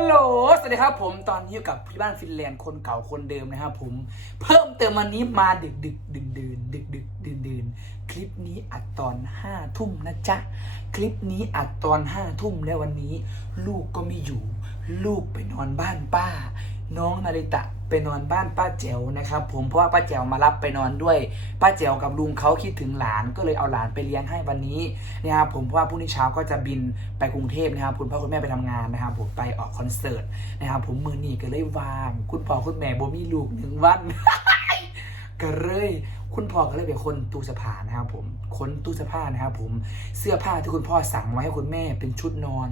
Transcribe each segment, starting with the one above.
ลโหล สวัสดีครับผมตอนนี้อยู่กับพี่บ้านฟินแลนด์คนเก่าคนเดิมนะครับผม เพิ่มเติมวันนี้มาดึกดึกดึกดื่นดึกดึกดื่นดื่นคลิปนี้อัดตอนห้าทุ่มนะจ๊ะ คลิปนี้อัดตอนห้าทุ่มแล้ววันนี้ ลูกก็ไม่อยู่ ลูกไปนอนบ้านป้า น้องนาริตะไปนอนบ้านป้าแจ๋วนะครับผมเพราะว่าป้าแจ๋วมารับไปนอนด้วย ป้าแจ๋วกับลุงเขาคิดถึงหลานก็เลยเอาหลานไปเลี้ยงให้วันนี้นะครับผมเพราะว่าพรุ่งนี้เช้าก็จะบินไปกรุงเทพนะครับคุณพ่อคุณแม่ไปทำงานนะครับผมไปออกคอนเสิร์ตนะครับผมมือนีก็เลยวาง คุณพ่อคุณแม่บ่มีลูกหนึ่งวันก็เลยคุณพ่อก็เลยไปคนตู้เสื้อผ้านะครับผมค้นตู้เสื้อผ้านะครับผมเสื้อผ้าที่คุณพ่อสั่งไว้ให้คุณแม่เป็นชุดนอน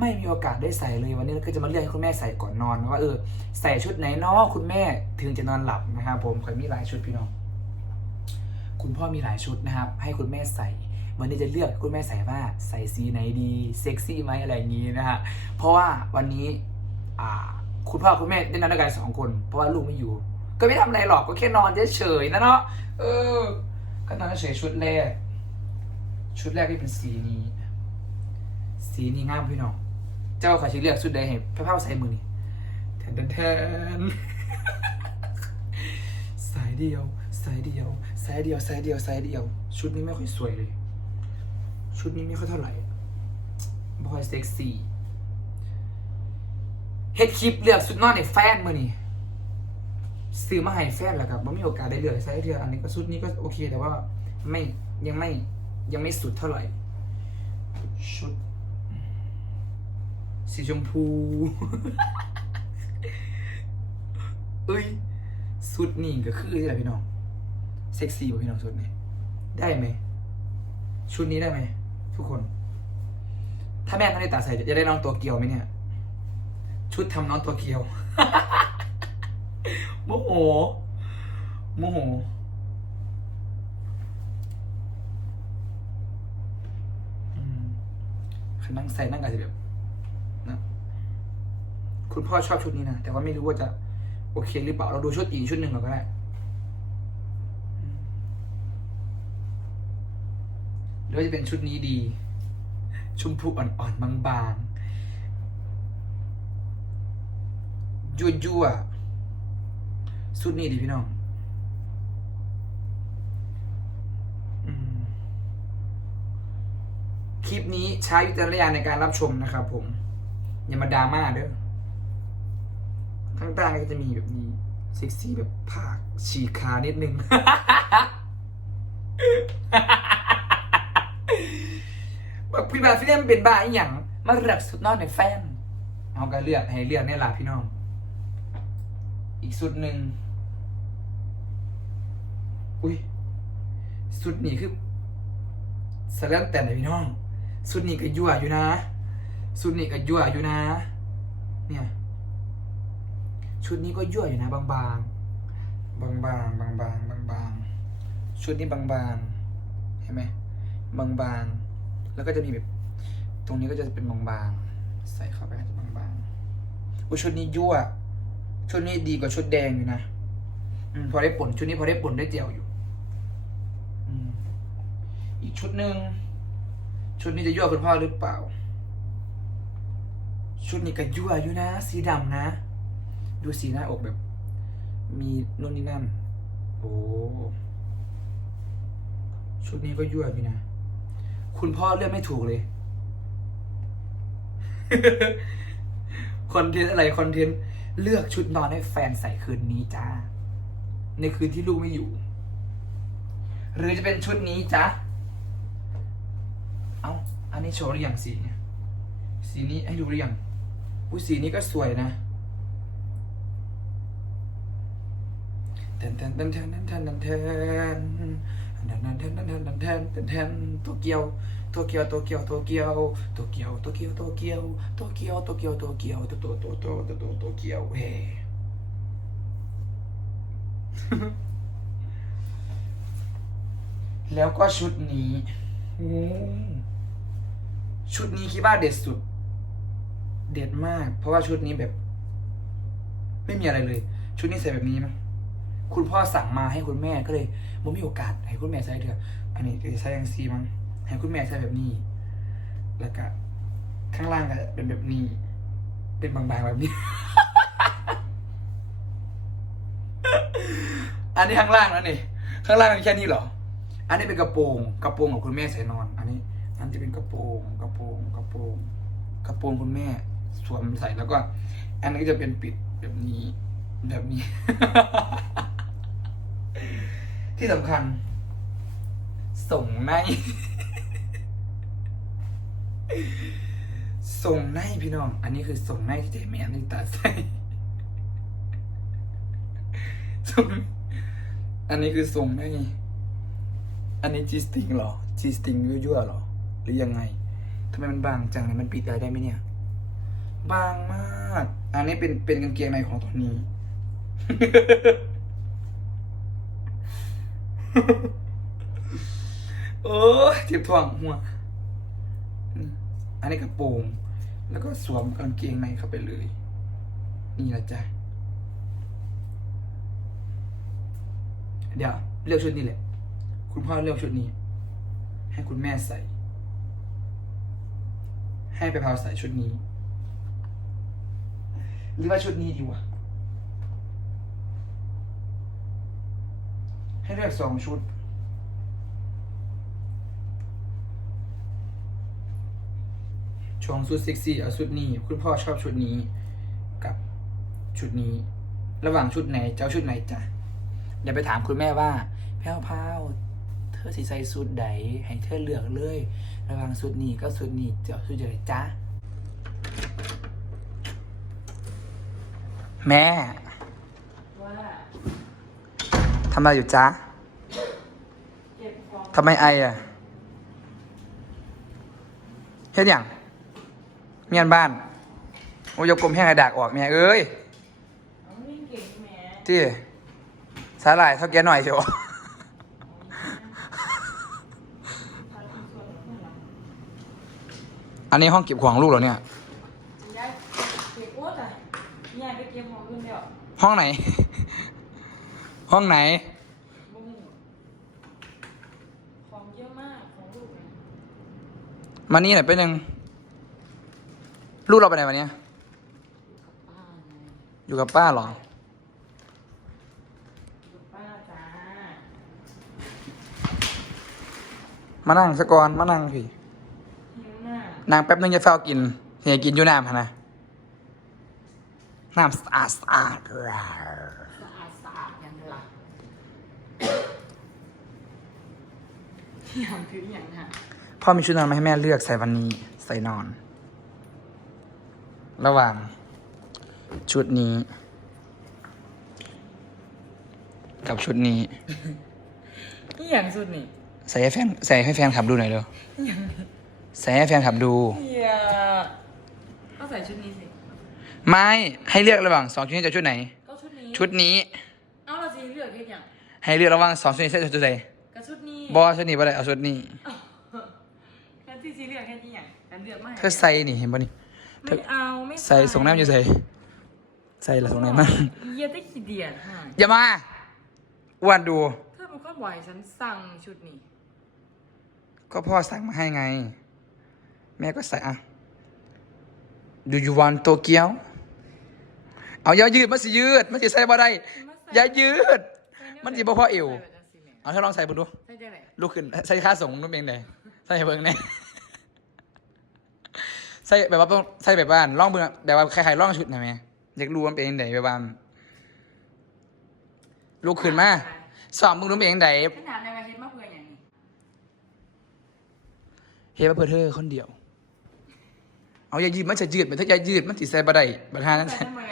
ไม่มีโอกาสได้ใส่เลยวันนี้ก็จะมาเลือกให้คุณแม่ใส่ก่อนนอนว่าเออใส่ชุดไหนเนาะคุณแม่ถึงจะนอนหลับนะครับผมเคยมีหลายชุดพี่น้อง คุณพ่อมีหลายชุดนะครับ ให้คุณแม่ใส่ วันนี้จะเลือกคุณแม่ใส่ว่าใส่สีไหนดีเซ็กซี่ไหมอะไรอย่างนี้นะฮะเพราะว่าวันนี้อ่าคุณพ่อคุณแม่ได้นอนด้วยกันสองคน เพราะว่าลูกไม่อยู่ ก็ไม่ทำอะไรหรอกก็แค่นอนเฉยๆนะเนาะเออ ก็นอนเฉยชุดแรก ชุดแรกที่เป็นสีนี้ สีนี้งามพี่น้อง เจ้าขอชี้เลือกชุดใดให้พระเพ้าใส่มือนี่แทนแทนแทนสายเดียวสายเดียวสายเดียวสายเดียวสายเดียว ชุดนี้ไม่ค่อยสวยเลย ชุดนี้ไม่ค่อยเท่าไหร่บอยเซ็กซี่เฮ็ดคลิปเลือกชุดนอนในแฟนมือนี่ซื้อมาให้แฟนแล้วครับบ่มีโอกาสได้เลือกใส่เดียวอันนี้ก็ชุดนี้ก็โอเคแต่ว่าไม่ยังไม่ยังไม่สุดเท่าไหร่ชุด สีชมพู เอ้ย สุดนี่ก็คืออะไรพี่น้อง เซ็กซี่ป่ะพี่น้องสุดนี้ได้ไหม ชุดนี้ได้ไหม ทุกคน ถ้าแม่ท่านได้ตัดใส่จะได้น้องตัวเกียวไหมเนี่ย ชุดทำน้องตัวเกียว โมโห โมโหนนั่งใส่นั่งอาจจะแบบ คุณพ่อชอบชุดนี้นะแต่ว่าไม่รู้ว่าจะโอเคหรือเปล่าเราดูชุดอีกชุดหนึ่งก่อนก็ได้หรือว่าจะเป็นชุดนี้ดี ชมพูอ่อนๆบางๆยั่วๆชุดนี้ดีพี่น้องคลิปนี้ใช้วิจารณญาณในการรับชมนะครับผม อย่ามาดราม่าเด้อ ข้างใต้ก็จะมีแบบนี้เซ็กซี่แบบผากฉีกขานิดนึงแบบพี่บาฟิเลมเป็นบ้าอีหยังมาเลือกสุดนอนในแฟน เอาก็เลือกให้เลือกเนี่ยล่ะพี่น้อง อีกสุดหนึ่ง อุ้ย สุดนี้คือสแลมแต่ไหนพี่น้อง สุดนี้ก็ยั่วอยู่นะ สุดนี้ก็ยั่วอยู่นะ เนี่ย ชุดนี้ก็ยั่วอยู่นะบางๆ บางๆ บางๆ บางๆ บางๆ ชุดนี้บางๆ เห็นไหมบางๆ แล้วก็จะมีแบบตรงนี้ก็จะเป็นบางๆ ใส่เข้าไปก็จะบางๆอุ้ชุดนี้ยั่ว ชุดนี้ดีกว่าชุดแดงอยู่นะอืมพอได้ป่นชุดนี้พอได้ป่นได้เจียวอยู่อืมอีกชุดหนึ่งชุดนี้จะยั่วคุณพ่อหรือเปล่า ชุดนี้ก็ยั่วอยู่นะ สีดำนะ ดูสีหน้าอกแบบ มีนู่นนี่นั่น โอ้ชุดนี้ก็ยั่วอยู่นะ คุณพ่อเลือกไม่ถูกเลย คอนเทนต์อะไรคอนเทนต์เลือกชุดนอนให้แฟนใส่คืนนี้จ้า ในคืนที่ลูกไม่อยู่ หรือจะเป็นชุดนี้จ้าเอาอันนี้โชว์หรือยังสีเนี่ย สีนี้ให้ดูหรือยังอุ้ยสีนี้ก็สวยนะ แท นแทนแทนแทนแทนแทนแทนแทนแทนแทนแทนแทนแทนตัวเกียวโตเกียวโตเกียวโตเกียวโตเกียวโตเกียวโตเกียวโตเกียวตัวเกียวตัวเกียวตัวตัวตัวตัวตัวตัวตัวเกียวเฮ้แล้วก็ชุดนี้ ชุดนี้คิดว่าเด็ดสุด เด็ดมาก เพราะว่าชุดนี้แบบ ไม่มีอะไรเลย ชุดนี้ใส่แบบนี้มั้ง คุณพ่อสั่งมาให้คุณแม่ก็เลยบ่มีโอกาสให้คุณแม่ใส่เถอะอันนี้จะใส่ยังซีมั้งให้คุณแม่ใส่แบบนี้ แล้วก็ข้างล่างก็เป็นแบบนี้ เป็นบางๆแบบนี้ อันนี้ข้างล่างนะนี่ข้างล่างมีแค่นี้เหรอ อันนี้เป็นกระโปรง กระโปรงของคุณแม่ใส่นอน อันนี้ อันนี้เป็นกระโปรง กระโปรง กระโปรง กระโปรงคุณแม่สวมใส่แล้วก็ อันนี้ก็จะเป็นปิดแบบนี้ แบบนี้ ที่สำคัญ ส่งในส่งในพี่น้อง อันนี้คือส่งในที่เจแมนที่ตาใส่ส่งอันนี้คือส่งในอันนี้จีสติงเหรอจีสติงยั่วๆเหรอ หรือยังไงทำไมมันบางจังเลยมันปิดอะไรได้ไหมเนี่ย บางมาก อันนี้เป็นเป็นกางเกงในของตัวนี้ โอ้เจ็บท้องหัว อันนี้กระโปรงแล้วก็สวมกางเกงในเข้าไปเลย นี่นะจ๊ะ เดี๋ยวเลือกชุดนี้แหละ คุณพ่อเลือกชุดนี้ ให้คุณแม่ใส่ ให้ไปพาวใส่ชุดนี้ หรือว่าชุดนี้ดีวะ ให้เลือกสองชุดชองชุดเซ็กซี่เอาชุดนี้ คุณพ่อชอบชุดนี้กับชุดนี้ ระหว่างชุดไหนเจะเอาชุดไหนจ้ะเดี๋ยวไปถามคุณแม่ว่า แพ้วพาวเธอสิใส่ชุดใดให้เธอเลือกเลย ระหว่างชุดนี้ก็ชุดนี้เจะเอาชุดไหนจ้ะแม่ ทำอะไรอยู่จ๊ะเก็บของทำไมไออะเฮ็ดอย่างเมียนบ้านโอ้ยกกลมแห้งไอดากออกแม่เอ้ยเอาวิ่งเก่งแหม่ที่สาหร่ายเท่าแกหน่อยเชียวพาที่ส่วนข้างหลังอันนี้ห้องเก็บของลูกเหรอเนี่ยย้ายเก็บโอ๊ตอะย้ายไปเก็บของอื่นเดี๋ยวห้องไหน ห้องไหน ของเยอะมากของลูกนี่ยมานี่หน่อยไปบนึงลูกเราไปไหนวันนี้ป้าไงอยู่กับป้าเหรอ ลูกป้าจ้ามานั่งสะกอนมานั่งพี่หิวหน้านั่งแป๊บนึงจะเฝ้ากินเฮียกินอยู่น้ำหั่นนะน้ำสะอาดสะอาด สะอาดสะอาดยังล่ะ อย่างคืออย่างน่ะพ่อมีชุดนอนมาให้แม่เลือกใส่วันนี้ใส่นอน ระหว่าง ชุดนี้ กับชุดนี้นี่อย่างสุดนี่ใส่ให้แฟนใส่ให้แฟนขับดูหน่อยเร็วอย่างนี้ใส่ให้แฟนขับดูเฮียก็ใส่ชุดนี้สิ ไม่ให้เลือกระหว่างสองชุดนี้จะชุดไหน ก็ชุดนี้ชุดนี้ เอาเราสิเลือกแค่อย่าง ให้เลือกระหว่างสองชุดนี้ใส่ชุดไหนก็ชุด บอชุดนี้บ่ได้เอาชุดนี้แค่ที่ซีเลือกแค่ที่อย่างกันเลือกไม่เธอใส่นี่เห็นป่ะนี่ไม่เอาไม่ใส่ส่งน้ำอยู่ใส่ใส่ละส่งน้ำมันเยียได้ขี้เดียดฮะอย่ามาอ้วนดู เธอเป็นคนบ่อยฉันสั่งชุดนี้ก็พ่อสั่งมาให้ไง แม่ก็ใส่อะ Do you want โตเกียว เอาอย่ายืด มันสิยืด มันสิใส่บ่ได้อย่ายืด มันสิบ่พอเอว เอาถ้าลองใส่เบิ่งดูใส่จังไหนลุกขึ้น ใส่ค่าส่งนู่นเป็นไงใส่ให้เบิ่งแหน่ใส่แบบว่าต้องใส่แบบบ้านลองเบิ่งแบบว่าใครๆลองชุดหน่อยไหมอยากรู้ว่ามันเป็นยังไงแบบว่าลุกขึ้นมาสอบมึงรู้เป็นยังไงฉันถามในมาเฮ็ดมาเพื่ออย่างนี้เฮ้ยมาเพื่อเธอคนเดียว เอาอย่ายืดมันจะยืดมันถ้าอย่ายืดมันติใส่บ่ได้บัดหานั้นใส่ทำไมไง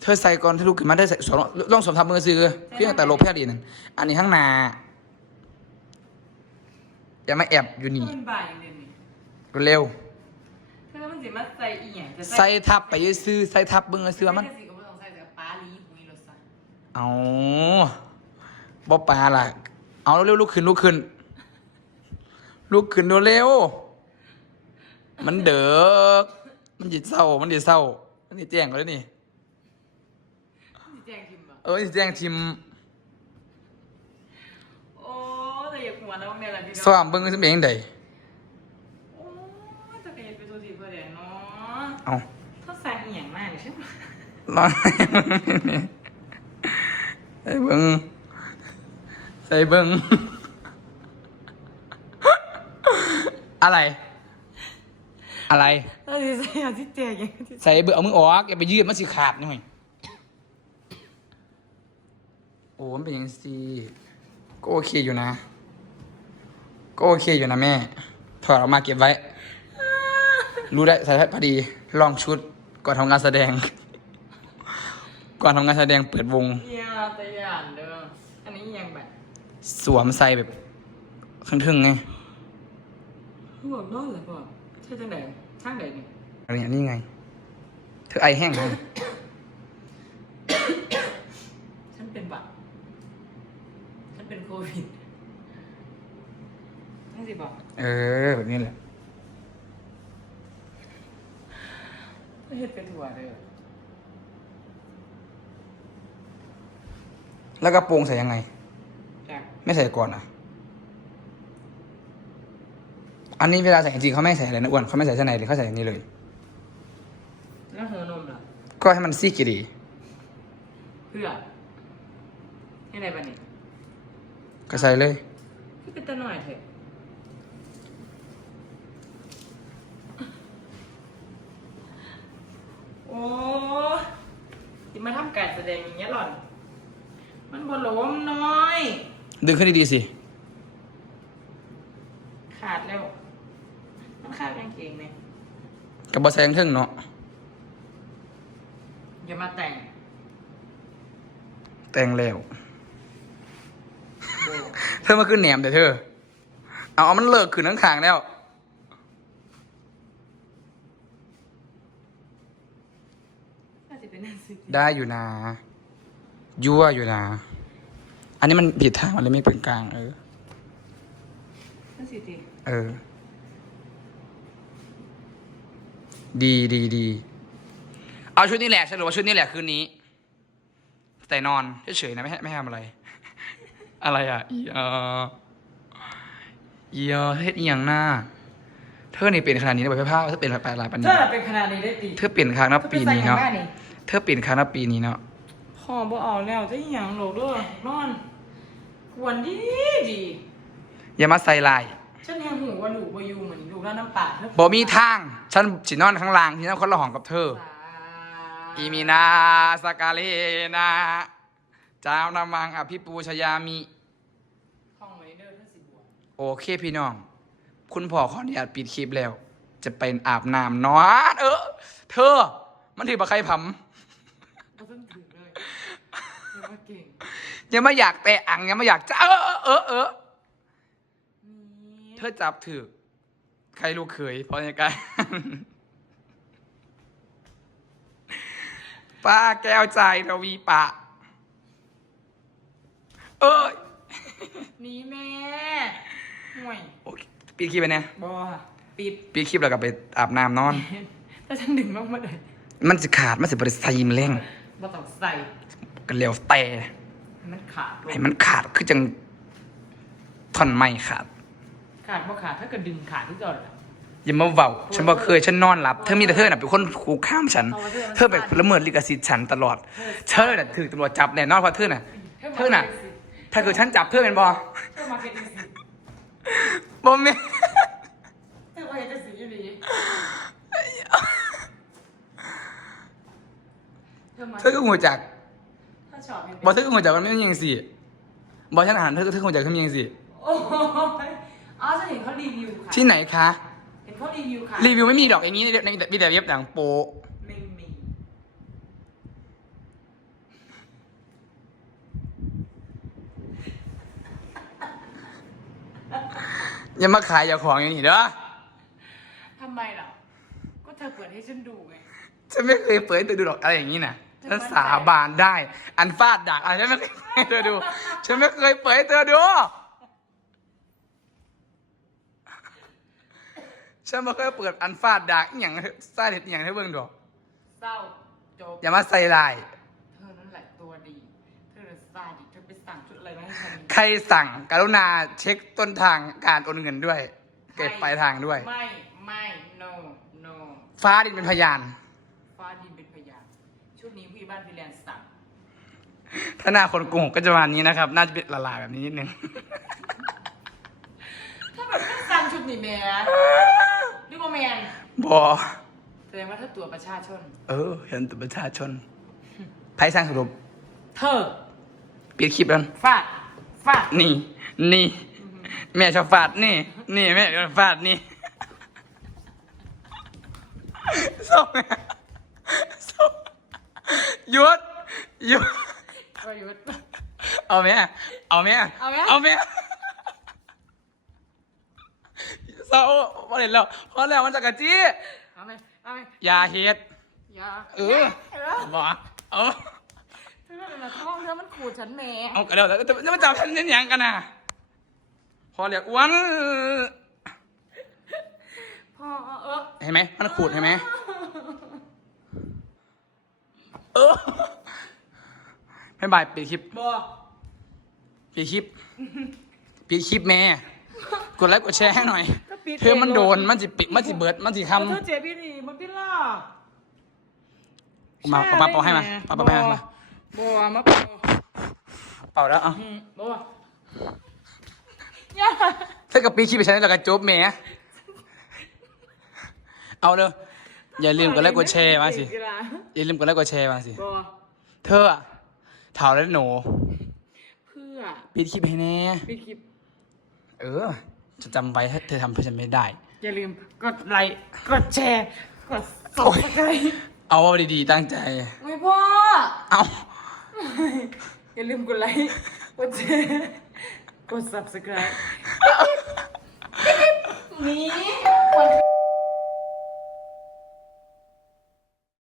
เธอใส่ก่อนถ้าลุกขึ้นมาได้ใส่สองลองสวมทำมือซื้อเพียงแต่โลกแพทย์ดีนั่นอันนี้ข้างหน้าอย่ามาแอบอยู่นี่มันบ่ายอย่างเดียวนี่เร็วเธอมันสิมาใส่อีหยังจะใส่ทับไปซื้อใส่ทับเบิ่งซื้อมัน ใส่สิก็บ่ต้องใส่แต่ปลาลีหุยรสซะเอาบ่ปลาล่ะ เอาเร็วๆลุกขึ้นลุกขึ้นลุกขึ้นเร็วๆมันเด้อมันจิตเศร้า มันจิตเศร้า มันจิแจ้งก็แล้วนี่สิแจ้งทิมบ่ เออจิแจ้งทิมโอ้แต่อย่าหัวแล้วแม่ล่ะพี่น้องซ้อมเบิ่งสิเป็นจังไดโอ้ยจะไปเฮ็ดไปตัวสิเพื่อเดี๋ยวเนาะเอาเขาใส่อีหใช่ไหมร้อนใส่เบิ้งใส่เบิ้งอะไร อะไร เออใส่เอาที่เตียยังที่ ใส่เบิ้งเอามือออกอย่าไปยืดมันสิขาดหน่อย โอ้มันเป็นยังสิก็โอเคอยู่นะ ก็โอเคอยู่นะแม่ ถอดออกมาเก็บไว้ รู้ได้ใส่พอดี ลองชุด ก่อนทำงานแสดง ก่อนทำงานแสดงเปิดวงยาแต่ยานเด้อ อันนี้ยังแบบสวมใส่แบบครึ่งๆไงหัวร้อนเลยพ่อใช่จังไหนช่างไหนนี่อันนี้อันนี้ไง เธอไอแห้งไงฉันเป็นบัตรฉันเป็นโค วิดนั่นสิบอกเออ แบบนี้แหละไม่เห็นเป็นหัวเลย แล้วกระโปรงใส่ยังไง จากไม่ใส่ก่อนอะ อันนี้เวลาใส่จริงๆเขาไม่ใส่อะไรนะอ้วนเขาไม่ใส่เสื้อในเลยเขาใส่อย่างนี้เลย แล้วหัวนมล่ะก็ให้มันซีกีดี เพื่อให้ไหนบ้านี่ ก็ใส่เลยพี่เป็นตาหน่อยเถอะโอ้ที่มาทำการแสดงอย่างเงี้ยหล่อน มันบอล้มน้อย ดึงขึ้นดีๆสิ ขาดแล้ว มันขาดกางเกงไหมกับบอใส่ยังเทึ่งเนาะอย่ามาแต่ง แต่งแล้วโบ เธอมาขึ้นแหนมแต่เธอ เอาเอามันเลิกขึ้นทั้งขางแล้ว น่าจะเป็นนั่นสิได้อยู่นะ ยั่วอยู่นะ อันนี้มันผิดทางมันเลยไม่เป็นกลาง เออนั่นสิทีเออ ดีดีดี เอาชุดนี้แหละสรุปว่าชุดนี้แหละคืนนี้ แต่นอนเฉยๆนะไม่ให้ไม่ให้ทำอะไร อะไรอะอีเอออีเออเฮ็ดอีหยังหน้า เธอนี่เป็นขนาดนี้นะแบบผ้าเธอเป็นแบบหลายปันเธนี้อน่ะเป็นขนาดนี้ได้ตีเธอเปลี่ยนครั้งนับปีนี้เนาะเธอเปลี่ยนครั้งนับปีนี้เนาะพ่อบ่เอาแล้วจะอีหยังหรอกเด้วยนอนกวนดีดีอย่ามาใส่ลายฉันแหงหูว่าลูกบ่อยู่เหมือนลูกแล้วน้ำปลาเธอบ่มีทาง ฉันสินอนข้างล่างที่นั่นคนละห้องกับเธออีมีนาสกาเลนา เจ้านามังอภิปูชยามิ ห้องไว้เด้อเธอสิบวช โอเคพี่น้อง คุณพ่อขออนุญาตปิดคลิปแล้ว จะเป็นอาบน้ำนอนเออ เธอ มันถือปะใครผำก็ต้องถือเลยเธอว่าเก่งยังไม่อยากแตะอังยังไม่อยากจะเออเออเออเออนี่เธอจับถือใครลูกเขยพอในกันป้าแก้วใจรวีปะ เอ้ย นี่แม่ ห่วยโอเคปิดคลิปไปเนี่ยบ่ปิดปิดคลิปแล้วก็ไปอาบน้ำนอน ถ้าฉันดึงมากมาเลยมันจะขาดมันจะบริษัทมนแรงบ่ต้องใส่กันเร็วแต่ให้มันขาดลงให้มันขาดคือจังท่อนไม่ขาด ขาดบ่ขาดถ้าเกิดดึงขาดที่จอดอะอย่ามาเว้าฉันบอกเคยฉันนอนหลับเธอมีแต่เธอน่ะเป็นคนคูข้ามฉัน เธอแบบละเมิดลิขสิทธิ์ฉันตลอด เธอน่ะถือตำรวจจับแน่นอนเพราะเธอน่ะ เธอน่ะ ถ้าเกิดฉันจับเธอเป็นบอ เธอมาเป็นสิ บอมเมเธอว่าจะสีอยู่ดีเธอมาเธอก็หัวจักถ้าชอบเป็นบอเธอก็หัวจักมันไม่ยังสิบอฉันอ่านเธอเธอหัวจักเธอไม่ยังสิโอ้ยอ๋อฉันเห็นเขารีวิวค่ะที่ไหนคะ เห็นเขารีวิวค่ะรีวิวไม่มีดอกอย่างนี้ในในมีแต่เว็บหนังโปะไม่มี อย่ามาขายอย่าของอย่างนี้เด้อทำไมล่ะก็เธอเปิดให้ฉันดูไง ฉันไม่เคยเปิดให้เธอดูหรอกอะไรอย่างนี้นะฉันสาบานได้ อันฟาดดักอะไรฉันไม่เคยเปิดให้เธอดู ฉันไม่เคยเปิดให้เธอดู ฉันไม่เคยเปิดอันฟาดดักอหย่างซาเด็ดอหย่างให้เบิ่งดอกเศร้าจบอย่ามาใส่ลาย ให้ฉันใครสั่งกรุณาเช็คต้นทางการโอนเงินด้วย เก็บปลายทางด้วย ไม่ ไม่ no no ฟ้าดินเป็นพยาน ฟ้าดินเป็นพยานนี้พี่บ้านพี่แลนสั่งถ้าหน้าคนโกหกก็จะประมาณนี้นะครับ น่าจะเป็นละลายแบบนี้นิดนึง ถ้าแบบไม่สั่งชุดนี้แม่ดิโมแมนบอแสดงว่าถ้าตัวประชาชน เออ เห็นตัวประชาชนไพ่สร้างสรุปเธอ ปิดคลิปแล้ว ฟาด ฟาดนี่ นี่ แม่ชอบฟาดนี่ นี่แม่ชอบฟาดนี่ส้มแม่ส้มหยุดหยุด ประยุทธ์ เอาแม่เอาแม่เอาแม่เอาแม่เศร้าพอเห็นแล้วพอแล้วมันจะกระจี้ เอาไหมเอาไหม อย่าเฮ็ด อย่าเออ เออ บอกเอา เธอเป็นมาท้องเธอมันขูดฉันแม่เอากระเดี๋ยวจะจะมาจับฉันเน้นหยังกันนะพอเรียกอ้วนพ่อเออเห็นไหมมันขูดเห็นไหมเออไม่บายปิดคลิปบอกปิดคลิปปิดคลิปแม่กดไลค์กดแชร์ให้หน่อยก็ปิดเพื่อมันโดนมันจิปิดมันจิเบิดมันจิคเอาเธอเจ็บพี่นี่มึงที่ล่ะำมาปาปาเป่าให้มาปาปาให้มา บัวมาเป่าเป่าแล้วเอาอืมบัวอย่าถ้ากับปีคลิปไปใช้แล้วก็จบแหม่เอาเลยอย่าลืมกดไลค์กดแชร์มาสิ กีฬาอย่าลืมกดไลค์กดแชร์มาสิ บัวเธออะเถาแล้วหนูเพื่อปิดคลิปให้แน่ พี่คลิปเออ จะจำไว้ถ้าเธอทำเพื่อฉันไม่ได้ อย่าลืมกดไลค์กดแชร์กดซับโอ้ยสไครต์เอาดีๆตั้งใจ ไม่พ่อ เอา อย่าลืมกดไลค์ กดแชร์ กด subscribe นี่